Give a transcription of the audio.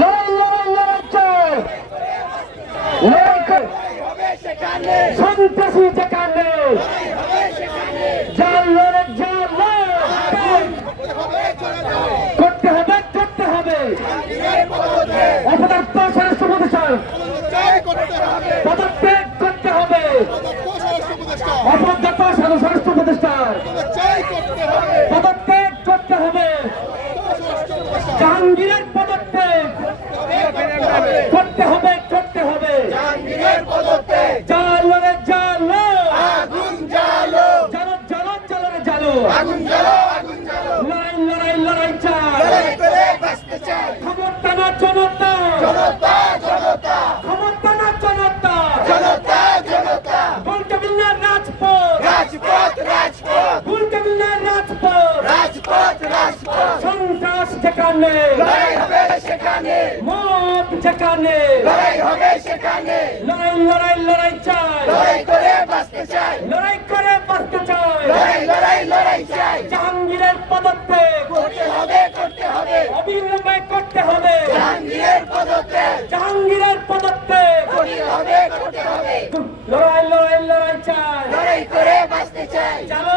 লড়াই লড়াই লড়াই চাই, লড়াই করে সন্ত্রাসী যেখানে জাল লড়ে জাল করতে হবে করতে হবে। অপদার্থ স্বরাষ্ট্র প্রতিষ্ঠান পদত্যাগ করতে হবে। অপদার্থ স্বরাষ্ট্র প্রতিষ্ঠান পদত্যাগ করতে হবে। জাহাঙ্গীরের পদত্যাগ করতে হবে করতে হবে। জালো রে জালো জালো জালো জালো রে জালো লড়াই লড়াই লড়াই চাই। ক্ষমতা না জনতা ক্ষমতা না জনতা বুলকাবিল্লার রাজপথ বুলকাবিল্লার রাজপথ সন্ত্রাস যেখানে মত যেখানে লড়াই লড়াই লড়াই চাই। লড়াই করে বাঁচতে চাই। জাহাঙ্গীরের পদত্যাগ অবিলম্বে করতে হবে। জাহাঙ্গীরের পদত্যাগ লড়াই লড়াই লড়াই চাই। লড়াই করে বাঁচতে চাই। চালো